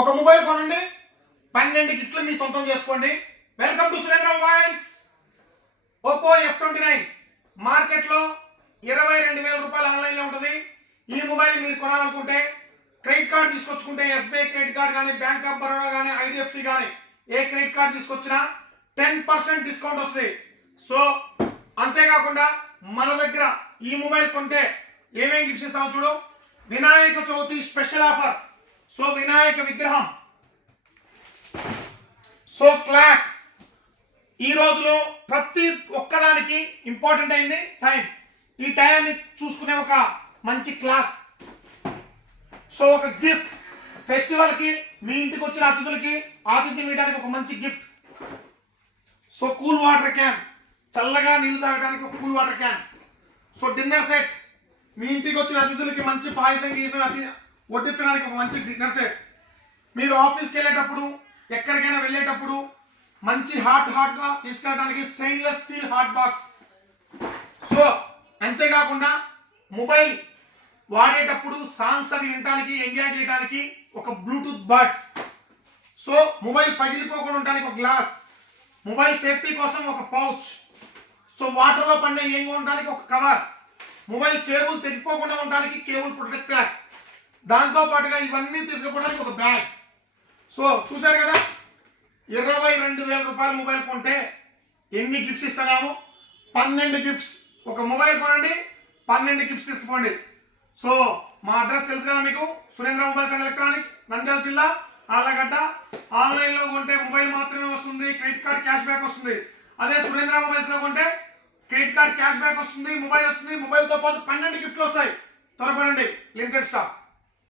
ఒక మొబైల్ కొనండి. పన్నెండు గిఫ్ట్లు మీ సొంతం చేసుకోండి. Welcome to Surendra Mobiles Oppo F twenty nine మార్కెట్లో ఇరవై రెండు వేల రూపాయలు ఆన్లైన్లో ఉంటుంది. ఈ మొబైల్ మీరు కొనాలనుకుంటే క్రెడిట్ కార్డ్ తీసుకొచ్చుకుంటే ఎస్బీఐ క్రెడిట్ కార్డ్ కానీ బ్యాంక్ ఆఫ్ బరోడా కానీ ఐడిఎఫ్సి కానీ ఏ క్రెడిట్ కార్డ్ తీసుకొచ్చినా టెన్ పర్సెంట్ డిస్కౌంట్ వస్తుంది. సో అంతేకాకుండా మన దగ్గర ఈ మొబైల్ కొంటే ఏమేమి గిఫ్ట్స్ ఇస్తామో చూడు. Vinayaka Chavithi special offer so Vinayaka విగ్రహం. సో క్లాక్ ఈ రోజులో ప్రతి ఒక్కదానికి ఇంపార్టెంట్ అయింది టైం ఈ టైంని చూసుకునే ఒక మంచి క్లాక్ సో ఒక గిఫ్ట్ ఫెస్టివల్కి మీ ఇంటికి వచ్చిన అతిథులకి ఆతిథ్యం ఇవ్వడానికి ఒక మంచి gift so cool water can చల్లగా నీళ్ళు తాగడానికి ఒక cool water can so dinner set మీ ఇంటికి వచ్చిన అతిథులకి మంచి పాయసం గీసం అతి వడ్డించడానికి ఒక మంచి డిన్నర్ సెట్ మీరు ఆఫీస్కి వెళ్ళేటప్పుడు ఎక్కడికైనా వెళ్ళేటప్పుడు మంచి హాట్ హాట్గా తీసుకెళ్ళడానికి stainless steel hot box so అంతేకాకుండా మొబైల్ వాడేటప్పుడు సాంగ్స్ అది వినడానికి ఎంజాయ్ చేయడానికి ఒక బ్లూటూత్ బడ్స్ సో మొబైల్ పగిలిపోకుండా ఉండడానికి ఒక గ్లాస్ మొబైల్ సేఫ్టీ కోసం ఒక పౌచ్ సో వాటర్లో పడిన ఏం ఉండడానికి ఒక కవర్ మొబైల్ కేబుల్ తెగిపోకుండా ఉండడానికి కేబుల్ ప్రొటెక్టర్ దాంతో పాటుగా ఇవన్నీ తీసుకుపోవడానికి ఒక బ్యాగ్ సో చూశారు కదా? ఇరవై రెండు వేల రూపాయల మొబైల్ కొంటే ఎన్ని గిఫ్ట్స్ ఇస్తున్నాము? పన్నెండు గిఫ్ట్స్ ఒక మొబైల్ కొనండి పన్నెండు గిఫ్ట్స్ తీసుకోండి. సో మా అడ్రస్ తెలుసు కదా మీకు? Surendra Mobiles and electronics Nandyal జిల్లా ఆళ్ళగడ్డ ఆన్లైన్లో కొంటే మొబైల్ మాత్రమే వస్తుంది క్రెడిట్ కార్డ్ క్యాష్ బ్యాక్ వస్తుంది. అదే సురేంద్ర మొబైల్స్లో కొంటే క్రెడిట్ కార్డ్ క్యాష్ బ్యాక్ వస్తుంది మొబైల్ వస్తుంది మొబైల్తో పాటు పన్నెండు గిఫ్ట్లు వస్తాయి. త్వరపడండి లిమిటెడ్ స్టాక్.